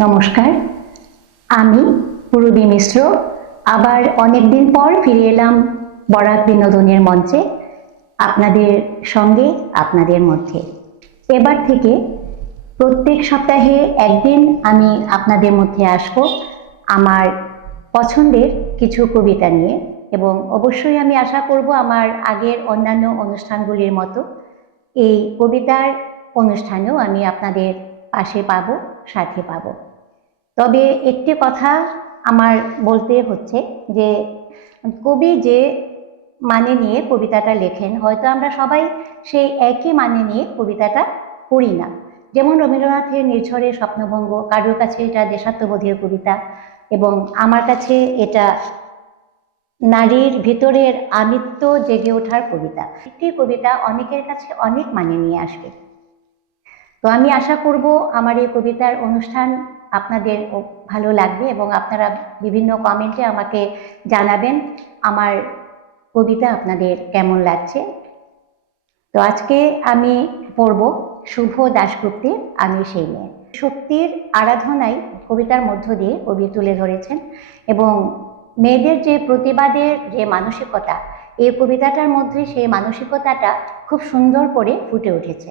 নমস্কার। আমি পুরবী মিশ্র। আবার অনেকদিন পর ফিরে এলাম বরাক বিনোদনের মঞ্চে, আপনাদের সঙ্গে, আপনাদের মধ্যে। এবার থেকে প্রত্যেক সপ্তাহে একদিন আমি আপনাদের মধ্যে আসব আমার পছন্দের কিছু কবিতা নিয়ে এবং অবশ্যই আমি আশা করব আমার আগের অন্যান্য অনুষ্ঠানগুলির মতো এই কবিতার অনুষ্ঠানেও আমি আপনাদের পাশে পাবো। সাথে পাবো। তবে একটি কথা আমার বলতে হচ্ছে যে, কবি যে মানে নিয়ে কবিতাটা লেখেন, হয়তো আমরা সবাই সেই একই মানে নিয়ে কবিতাটা পড়ি না। যেমন রবীন্দ্রনাথের নির্ঝরে স্বপ্নভঙ্গ, কারোর কাছে এটা দেশাত্মবোধের কবিতা, এবং আমার কাছে এটা নারীর ভিতরের আমিত্ব জেগে ওঠার কবিতা। একটি কবিতা অনেকের কাছে অনেক মানে নিয়ে আসবে। তো আমি আশা করব আমার এই কবিতার অনুষ্ঠান আপনাদের ভালো লাগবে এবং আপনারা বিভিন্ন কমেন্টে আমাকে জানাবেন আমার কবিতা আপনাদের কেমন লাগছে। তো আজকে আমি পড়ব শুভ দাশগুপ্তের আমি সেই মেয়ে। শক্তির আরাধনায় কবিতার মধ্য দিয়ে কবি তুলে ধরেছেন এবং মেয়েদের যে প্রতিবাদের যে মানসিকতা, এই কবিতাটার মধ্যে সেই মানসিকতাটা খুব সুন্দর করে ফুটে উঠেছে।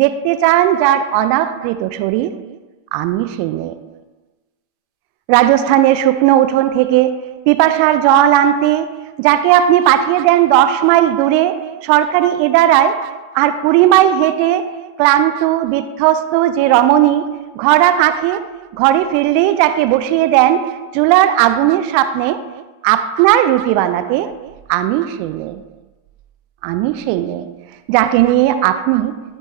দেখতে চান যার অনাকৃত শরীর, আমি সেই মেয়ে। রাজস্থানের শুকনো উঠোন থেকে পিপাসার জল আনতে, যাকে আপনি পাঠিয়ে দেন দশ মাইল দূরে সরকারি এদারায়, আর কুড়ি মাইল হেঁটে ক্লান্ত, বিধ্বস্ত যে রমণী ঘরা কাঁখে, ঘরে ফিরলেই যাকে বসিয়ে দেন চুলার আগুনের সামনে আপনার রুটি বানাতে, আমি সেই মেয়ে। আমি সেই মেয়ে, যাকে নিয়ে আপনি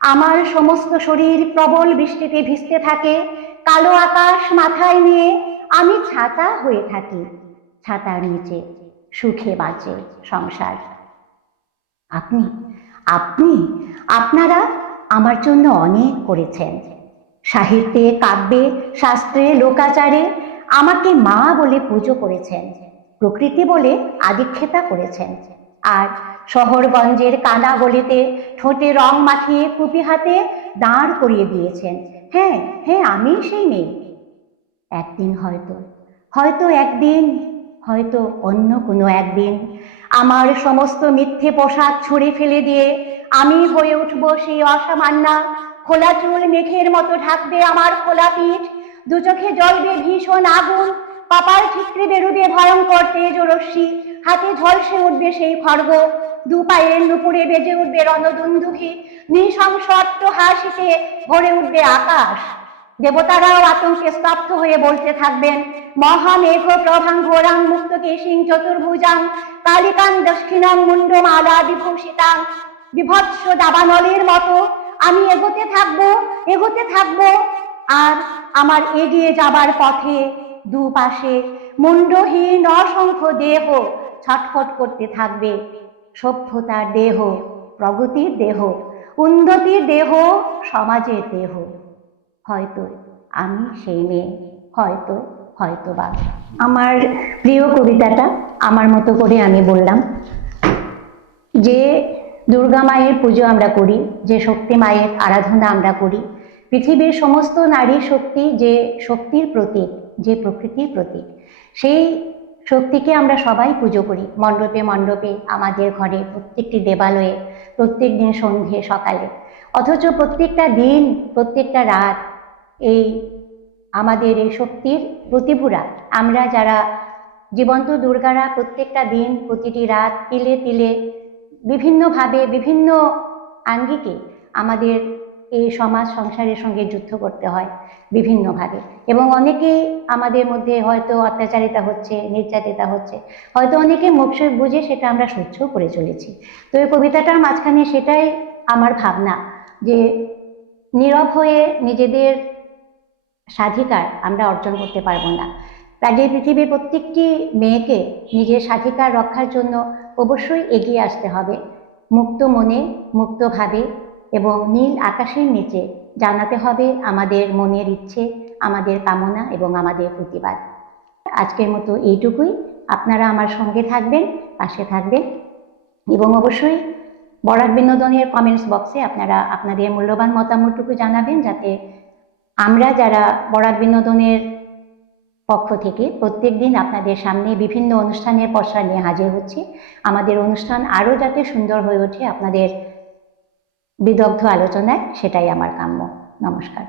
আমার সমস্ত শরীর প্রবল বৃষ্টিতে ভিজতে থাকে, কালো আকাশ মাথায় নিয়ে আমি ছাতা হয়ে থাকি, ছাতার নিচে সুখে বাঁচে সংসার। আপনি আপনি, আপনারা আমার জন্য অনেক করেছেন। সাহিত্যে, কাব্যে, শাস্ত্রে, লোকাচারে আমাকে মা বলে পুজো করেছেন, প্রকৃতি বলে আদিক্ষেতা করেছেন। আর শহরগঞ্জের কানা গলিতে ঠোঁটে রং মাখিয়ে কুপি হাতে দাঁড় করিয়ে দিয়েছেন। হ্যাঁ হ্যাঁ আমি সেই মেয়ে। একদিন হয়তো হয়তো একদিন, হয়তো অন্য কোনো একদিন আমার সমস্ত মিথ্যে পোশাক ছুঁড়ে ফেলে দিয়ে আমি হয়ে উঠব সেই অসামান্না খোলা চুল মেঘের মতো ঢাকবে আমার খোলা পিঠ। দু চোখে জ্বলবে ভীষণ আগুন কপাল ঠিকরে বেরোবে ভয়ঙ্কর তেজ রশ্মি, হাতে ঝলসে উঠবে সেই খড়গ দু পায়ের নুপুরে বেজে উঠবে রণদুন্দুভি নৃশংস হাসিতে ভরে উঠবে আকাশ। দেবতারাও আতঙ্কে স্তব্ধ হয়ে বলতে থাকবেন, মহামেঘ প্রভাং ঘোরাং মুক্ত কেশিং চতুর্ভুজাং, কালিকাং দক্ষিণাং মুন্ডমালা বিভূষিতাং। বিভৎস দাবানলের মতো আমি এগোতে থাকব এগোতে থাকব। আর আমার এগিয়ে যাবার পথে দুপাশে মুন্ডহীন অসংখ্য দেহ ছটফট করতে থাকবে। সভ্যতার দেহ, প্রগতির দেহ, উন্নতির দেহ, সমাজের দেহ। হয়তো আমি সেই মেয়ে, হয়তো হয়তো বা আমার প্রিয় কবিতাটা আমার মতো করে আমি বললাম, যে দুর্গা মায়ের পুজো আমরা করি, যে শক্তি মায়ের আরাধনা আমরা করি, পৃথিবীর সমস্ত নারী শক্তি যে শক্তির প্রতীক, যে প্রকৃতির প্রতীক, সেই শক্তিকে আমরা সবাই পুজো করি, মণ্ডপে মণ্ডপে, আমাদের ঘরে প্রত্যেকটি দেবালয়ে, প্রত্যেক দিন সন্ধে সকালে। অথচ প্রত্যেকটা দিন, প্রত্যেকটা রাত এই আমাদের এই শক্তির প্রতিভূরা। আমরা যারা জীবন্ত দুর্গারা, প্রত্যেকটা দিন, প্রতিটি রাত তিলে তিলে, বিভিন্নভাবে, বিভিন্ন আঙ্গিকে আমাদের এই সমাজ সংসারের সঙ্গে যুদ্ধ করতে হয় বিভিন্নভাবে। এবং অনেকেই আমাদের মধ্যে হয়তো অত্যাচারিতা হচ্ছে, নির্যাতিতা হচ্ছে। হয়তো অনেকে মুখ বুঝে সেটা আমরা সহ্য করে চলেছি। তো এই কবিতাটার মাঝখানে সেটাই আমার ভাবনা যে নীরব হয়ে নিজেদের স্বাধিকার আমরা অর্জন করতে পারব না। কাজে পৃথিবীর প্রত্যেকটি মেয়েকে নিজের স্বাধিকার রক্ষার জন্য অবশ্যই এগিয়ে আসতে হবে। মুক্ত মনে, মুক্তভাবে এবং নীল আকাশের নিচে জানাতে হবে আমাদের মনের ইচ্ছে, আমাদের কামনা এবং আমাদের প্রতিবাদ। আজকের মতো এইটুকুই। আপনারা আমার সঙ্গে থাকবেন, পাশে থাকবেন এবং অবশ্যই বরাক বিনোদনের কমেন্টস বক্সে আপনারা আপনাদের মূল্যবান মতামতটুকু জানাবেন যাতে আমরা যারা বরাক বিনোদনের পক্ষ থেকে প্রত্যেক দিন আপনাদের সামনে বিভিন্ন অনুষ্ঠানের পর্ষা নিয়ে হাজির হচ্ছি, আমাদের অনুষ্ঠান আরও যাতে সুন্দর হয়ে ওঠে, আপনাদের বিদগ্ধ আলোচনায় সেটাই আমার কাম্য। নমস্কার।